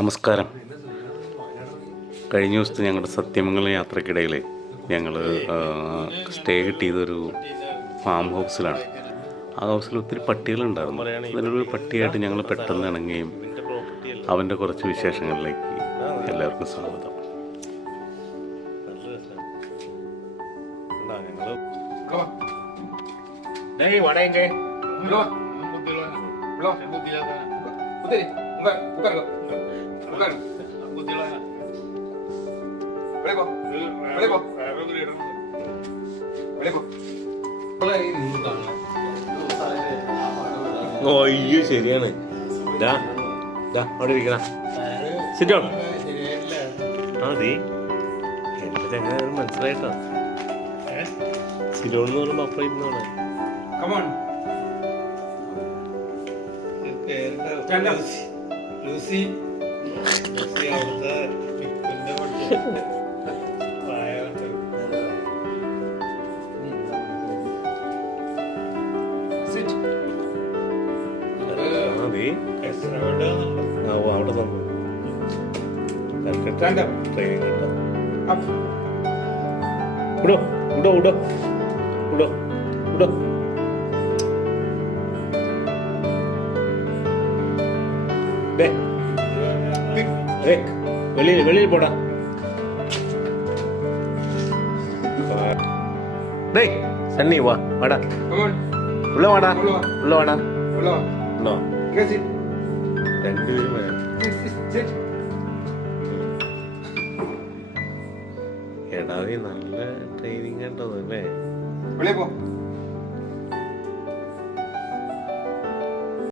നമസ്കാരം. കഴിഞ്ഞ ദിവസത്തെ ഞങ്ങളുടെ സത്യമംഗലം യാത്രക്കിടയിൽ ഞങ്ങൾ സ്റ്റേ കിട്ടിയതൊരു ഫാം ഹൗസിലാണ്. ആ ഹൗസിൽ ഒത്തിരി പട്ടികളുണ്ടായിരുന്നു. അതിലൊരു പട്ടിയായിട്ട് ഞങ്ങൾ പെട്ടെന്ന് ഇണങ്ങുകയും അവൻ്റെ കുറച്ച് വിശേഷങ്ങളിലേക്ക് എല്ലാവർക്കും സ്വാഗതം. അയ്യോ ശരിയാണ്. അവിടെ ഇരിക്കണ സിറ്റോൺ അതെ എന്റെ ചങ്ങ മനസ്സിലായിട്ടോ. സിലോൺ എന്ന് പറയുമ്പോ അപ്പ ഇരുന്നോളെ. അവിടെ ട്രെയിനിങ് കേട്ടോ. ഉടോ ഉടോ ഉടോ ഉടോ ഉടോ. വെളിയിൽ പോടാ. സണ്ണി വാടാ ഉള്ള വാടാ ഉള്ള വാടാ ഉള്ളോ. രണ്ടുപേരും എടാ നല്ല ട്രെയിനിങ് കേട്ടോ അല്ലേ.